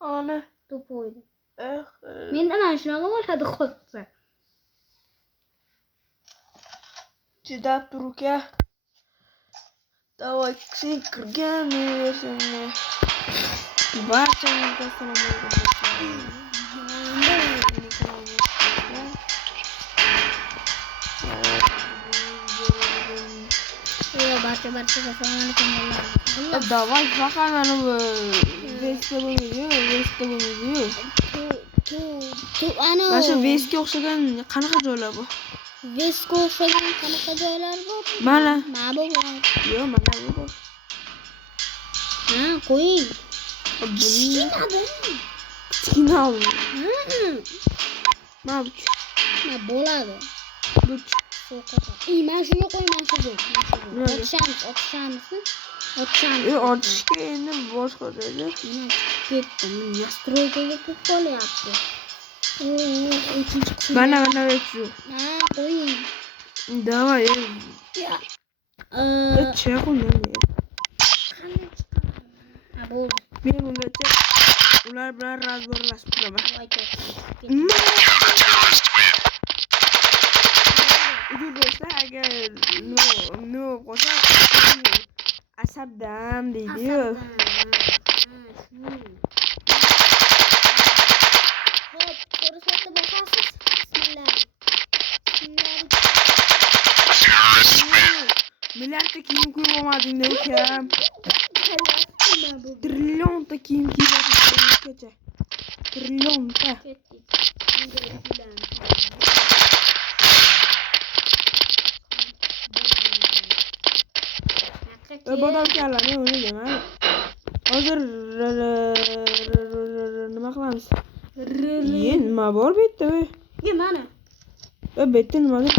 Ana. To'poydi. Men ana shunaqa bo'ladi qolsa. chidab tur uka. Давай sen kirgan versiyani. Barchangizga assalomu Barcha assalomu alaykum bolalar. Давай faqat mana bu Vespa bo'lmaydi-yu. Ana Mana shu Vesga o'xshagan qanaqa joylar bor? Vesga o'xshagan qanaqa joylar bor? Mana bu bor. Yo'q, mana bu bor. Ha, qo'ying. Kichkina ol. Mana bu. Bo'ladi. Bu. Mana shunga qo'yman shu. Otishamiz. Otishga endi boshqa joyda. Ketdim. Настройкаga kirib qolyapti. Mana shu. Ha, qo'ying. Давай. Chaqundan. Bo'ldi. Men bungacha ular bilan razborlashib turaman. Uzr do'stlar, agar no qo'sa asabdan deydi-yu. Xo'p, ko'rsatib boqasiz. Bismillah. Milliardta kiyim kiyib olmading ukam. Trillionta kiyim kiyib Trillionta. Bodam kalla, men uni deman. Hozir nima qilamiz? Nima bor bu yerda? Mana. Bu yerda nimadir?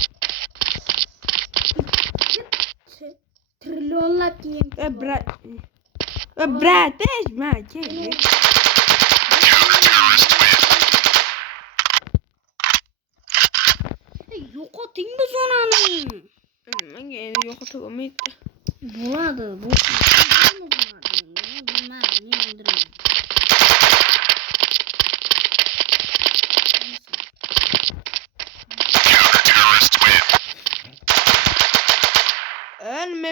Trillionlab kiyim. Bratish, man, kerak. Yo'qoting biz onani. Menga endi yo'qotib olmaydi. Bo'ladi, bu. Men o'ldiraman.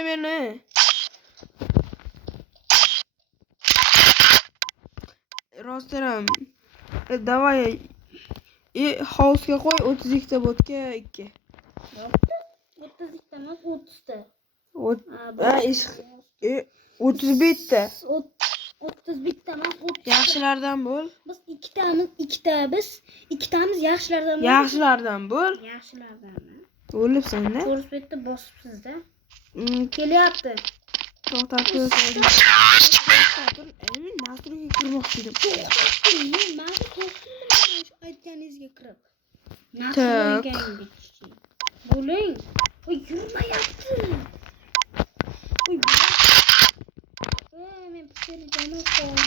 Meni. Rostram. Давай. Housega qo'y 32 ta vodka 2. Yo'qda. 32 ta emas, 30 ta. 31 ta. 31 ta emas, 30. Yaxshilardan bo'l. Biz ikkitamiz yaxshilardan bo'l. Yaxshilardan bo'l. Yaxshilardanmi? O'libsan-da. Ko'rsatda bosibsiz-da. Kelyapti. To'xtab tur. Men nastroyga kirmoqchi edim. Men aytganingizga kirib. Nastroyga bo'ling. Yurmayapti. Men pishirganim qoldi.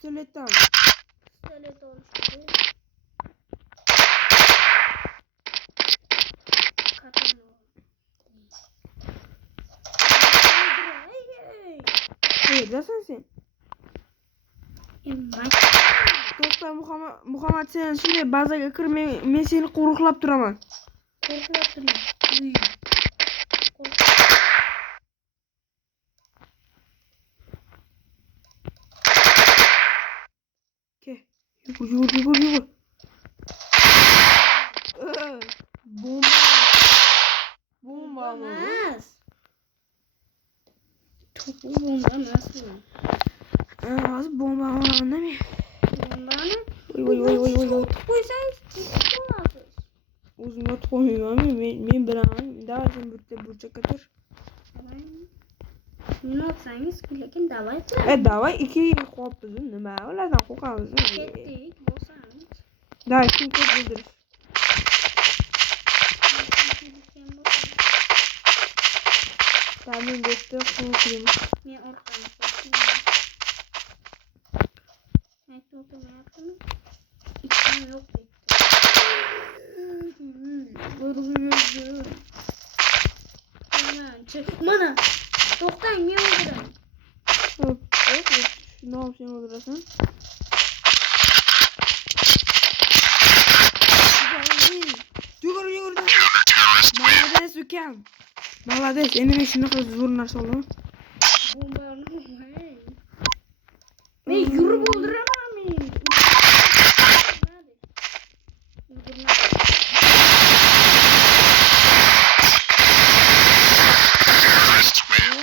Pistolet olishdi. Qayerdasan sen? To'xta, Muhammad, sen shunday bazaga kir, men seni qo'riqlab turaman. Qo'riqlab turing. Yugur. Bomba mı? Topu bomba nasıl? Az bomba anlamıyor. Bombani? Oy. Qo'ysangiz bo'ladi. O'zimga qo'ymayman, men bilaman. Davay sen burchakka tur. Nima olsangiz, lekin davay tur. Davay 2 qo'yib biz nima ulardan qo'rqamiz. Ketdik, bo'lsangiz. Davay kim ko'p o'ldirish. men bu yerda qo'ydim. Men orqamga Aytib o'tirmayaptimi? Ikkam yo'q debdi. Mana to'xtang, men o'ldiraman. Hop. Shuni olib sen o'ldirasan. Yugur. Malades ukam. Malades. Endi men shunaqa zo'r narsa olaman. Bombarni. Men yurib o'ldiraman men.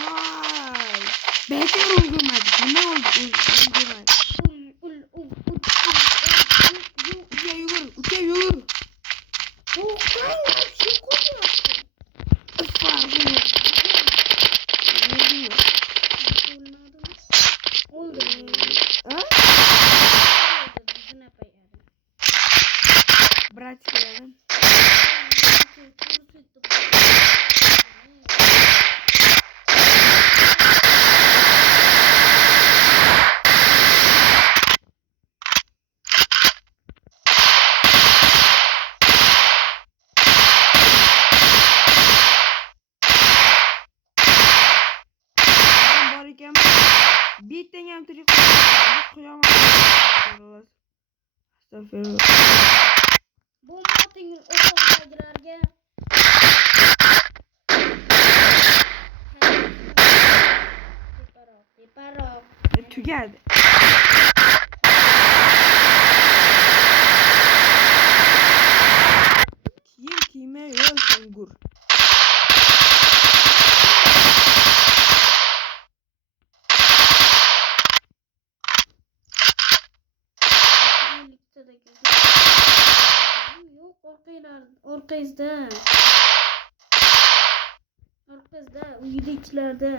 Vay. Bekar o'ldirmadi. Nima o'ldirmadi? Uka yugur. To'xtang, shu qo'yapti. Farqi yo'q. Ha? Bratikalardan. Bor ekan. Bittang ham tirik qo'yaman. Astagfirullah. Bomba oting o'rtog'idagilarga. Teparoq. Tugadi. Kiymay o'lsin gur. Yo'q, orqangizda. Uydagilarda.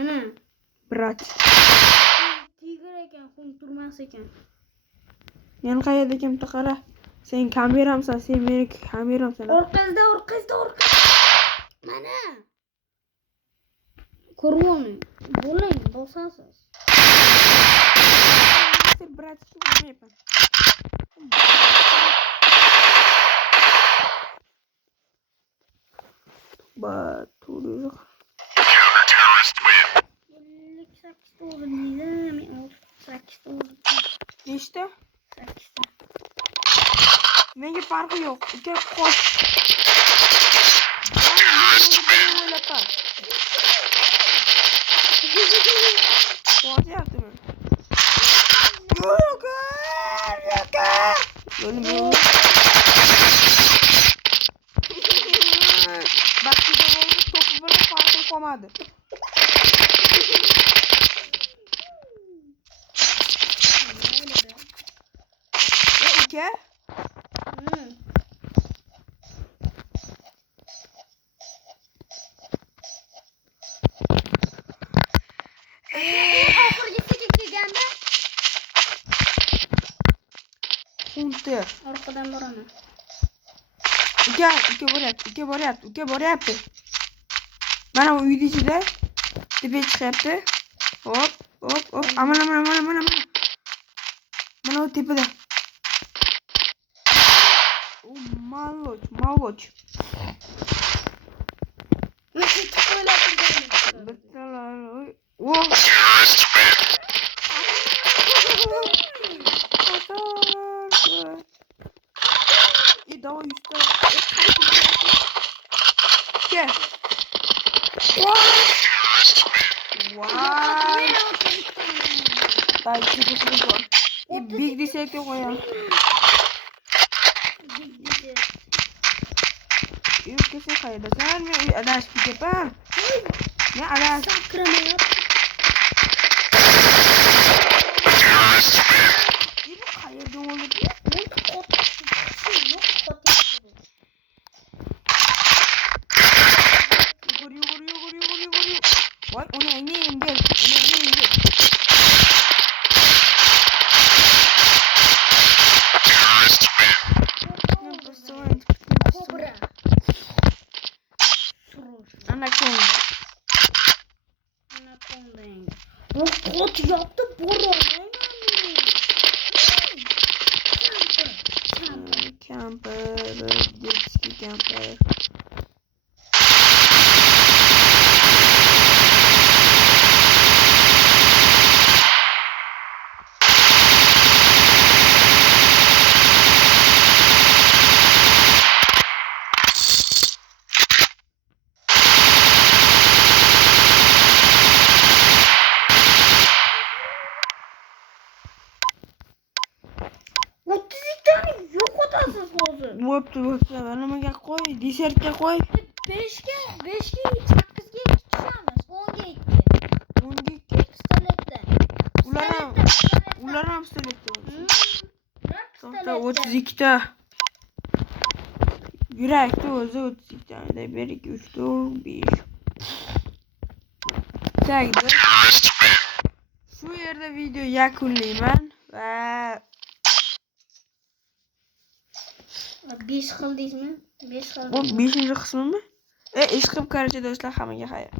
Ana. Brat. Tiger ekan, xun turmas ekan. Men qayerda kimda qara. Sen kameramsan, sen meni kameramsan. Orqangizda. Mana. Ko'rmoqni. Bo'ling, bosasiz. Sen brat bo'lmayapman. Baturiz. 58 to'g'ri deydi. Men 68 to'g'ri. Nechta? 8ta. Menga farqi yo'q. Uka qoch. Qo'yaptimi? Yo'q. Baxtida bo'ldi, to'pi bilan farqi qolmadi. Uka? Oxirgisiga kelganda Hunter. orqadan boraman. Uka boryapti. Mana bu uyning ichida tepaga chiqyapti. Hop. Mana. Mana bu tepada. Maloch. Bittalar. Давай Gel. Vay. Belki de bu var. Big desek yok ya. Yok kesin kayda. Sen mi adaş gidip ha? Ne adaş? Kırma yap. Yine kayda olur. Yugur. Vay onu indir. Kobra. Anaconda. Ot yaptı boru. Camper, jet ski camper. Yok otasız hozir. Bo'pti. Nimaga qo'y? Desertga qo'y. 5'ga 8'ga tushamiz. 10'ga 2. 10ga 2. Pistoletda. Ular ham pistoletda. To'xta, Pistoletda. 32 ta. Yurakda o'zi 32 ta. 1 2 3 4 5. Tagda. Shu yerda video yakunlayman va 5 qildingizmi? 5 bu qildim. 5-qismimi? Ishqib qarachi do'stlar, hammaga xayr.